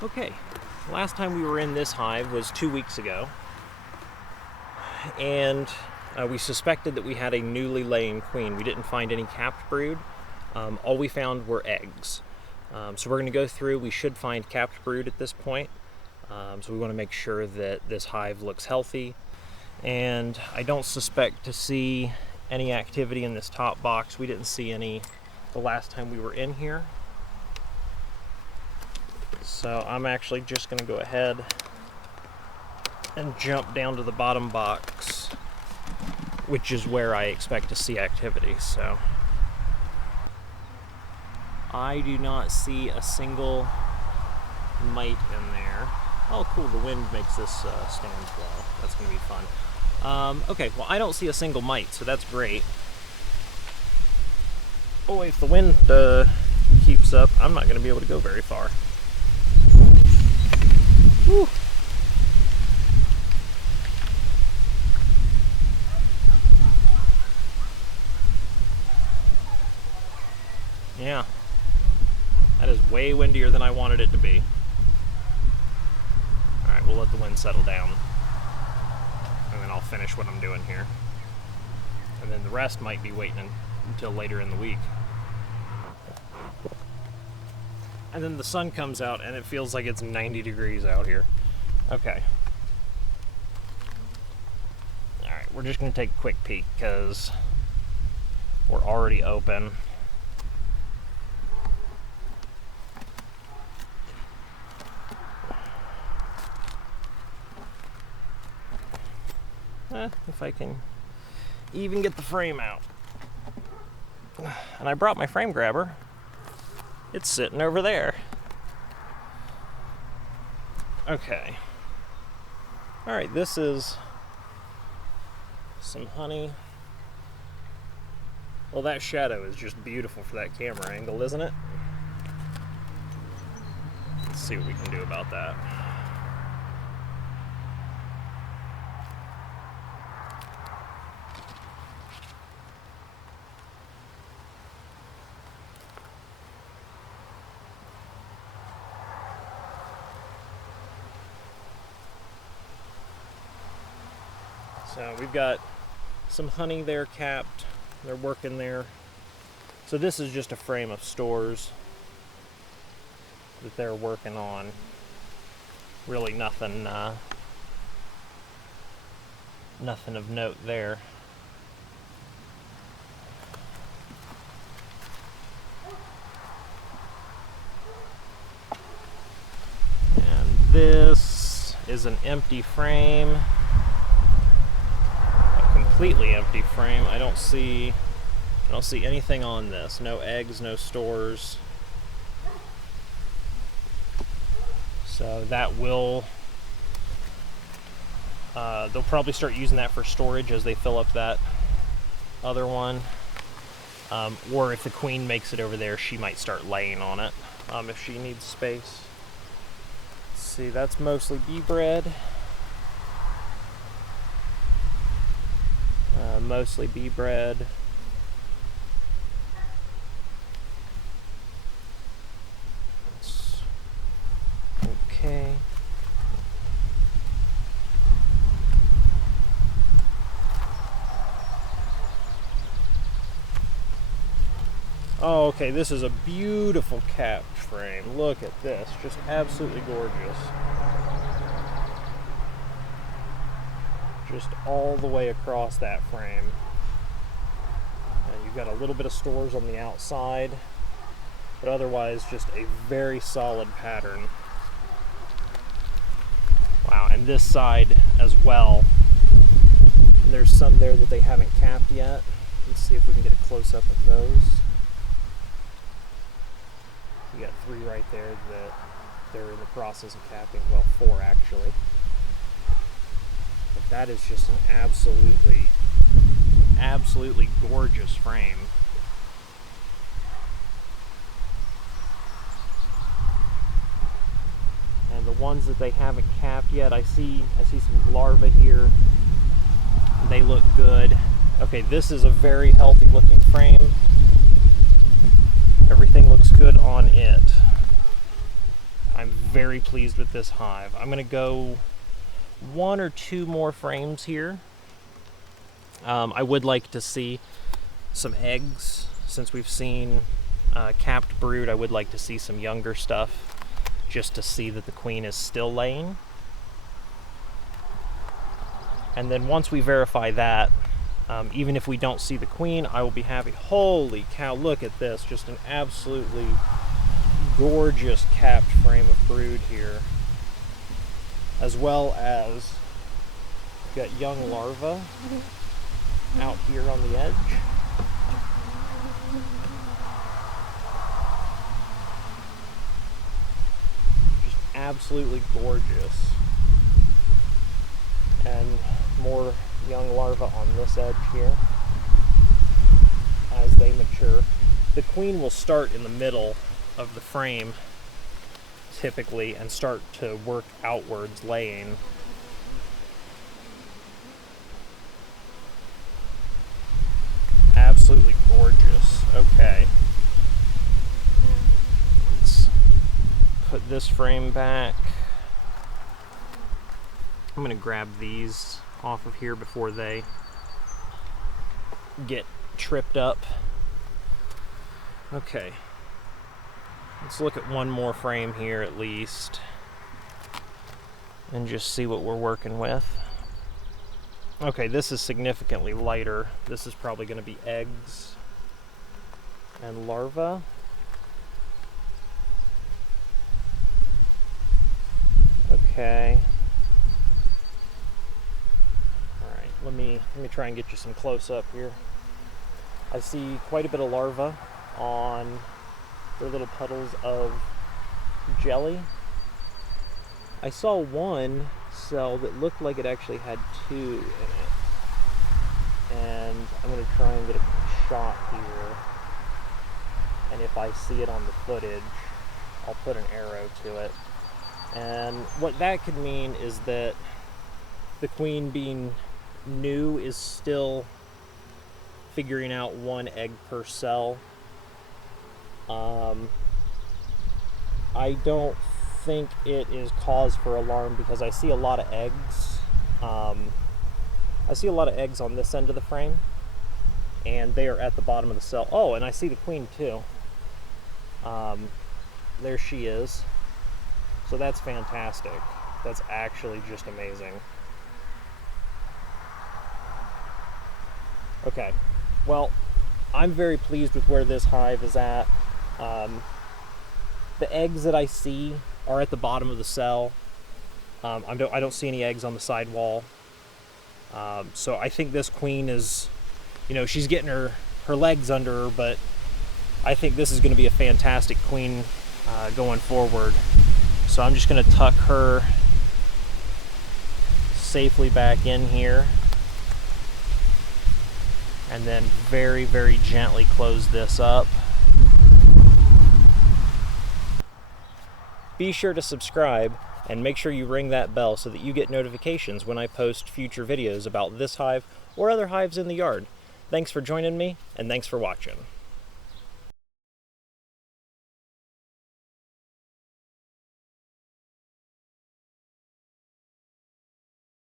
Okay, last time we were in this hive was 2 weeks ago, and we suspected that we had a newly laying queen. We didn't find any capped brood. All we found were eggs. So we're going to go through. We should find capped brood at this point. So we want to make sure that this hive looks healthy. And I don't suspect to see any activity in this top box. We didn't see any the last time we were in here. So I'm actually just going to go ahead and jump down to the bottom box, which is where I expect to see activity. So I do not see a single mite in there. Oh cool, the wind makes this stand blow. That's going to be fun. Okay, well I don't see a single mite, so that's great. Oh, if the wind keeps up, I'm not going to be able to go very far. Whew. Yeah, that is way windier than I wanted it to be. Alright, we'll let the wind settle down, and then I'll finish what I'm doing here. And then the rest might be waiting until later in the week. And then the sun comes out and it feels like it's 90 degrees out here. Okay. Alright, we're just going to take a quick peek because we're already open. If I can even get the frame out. And I brought my frame grabber. It's sitting over there. Okay. Alright, this is some honey. Well, that shadow is just beautiful for that camera angle, isn't it? Let's see what we can do about that. So we've got some honey there capped. They're working there. So this is just a frame of stores that they're working on. Really nothing nothing of note there. And this is an empty frame. Completely empty frame. I don't see anything on this. No eggs, no stores. So that will they'll probably start using that for storage as they fill up that other one. Or if the queen makes it over there, she might start laying on it if she needs space. Let's see, that's mostly bee bread. Mostly bee bread. That's okay. Oh, okay, this is a beautiful capped frame. Look at this, just absolutely gorgeous. Just all the way across that frame. And you've got a little bit of stores on the outside, but otherwise just a very solid pattern. Wow, and this side as well. There's some there that they haven't capped yet. Let's see if we can get a close-up of those. You got 3 right there that they're in the process of capping. Well, 4 actually. But that is just an absolutely gorgeous frame. And the ones that they haven't capped yet, I see some larvae here. They look good. Okay, this is a very healthy looking frame. Everything looks good on it. I'm very pleased with this hive. I'm gonna go 1 or 2 more frames here. I would like to see some eggs. Since we've seen capped brood, I would like to see some younger stuff just to see that the queen is still laying. And then once we verify that, even if we don't see the queen, I will be happy. Holy cow, look at this. Just an absolutely gorgeous capped frame of brood here. As well as we've got young larvae out here on the edge. Just absolutely gorgeous. And more young larvae on this edge here as they mature. The queen will start in the middle of the frame typically and start to work outwards laying. Absolutely gorgeous. Okay. Let's put this frame back. I'm going to grab these off of here before they get tripped up. Okay. Let's look at one more frame here at least and just see what we're working with. Okay, this is significantly lighter. This is probably going to be eggs and larvae. Okay. Alright, let me try and get you some close up here. I see quite a bit of larvae on their little puddles of jelly. I saw one cell that looked like it actually had 2 in it. And I'm going to try and get a shot here. And if I see it on the footage, I'll put an arrow to it. And what that could mean is that the queen, being new, is still figuring out 1 egg per cell. I don't think it is cause for alarm because I see a lot of eggs. I see a lot of eggs on this end of the frame, and they are at the bottom of the cell. Oh, and I see the queen too. There she is. So that's fantastic. That's actually just amazing. Okay, well, I'm very pleased with where this hive is at. The eggs that I see are at the bottom of the cell. I don't see any eggs on the side wall. So I think this queen is, she's getting her legs under her, but I think this is going to be a fantastic queen going forward. So I'm just going to tuck her safely back in here and then very, very gently close this up. Be sure to subscribe and make sure you ring that bell so that you get notifications when I post future videos about this hive or other hives in the yard. Thanks for joining me, and thanks for watching.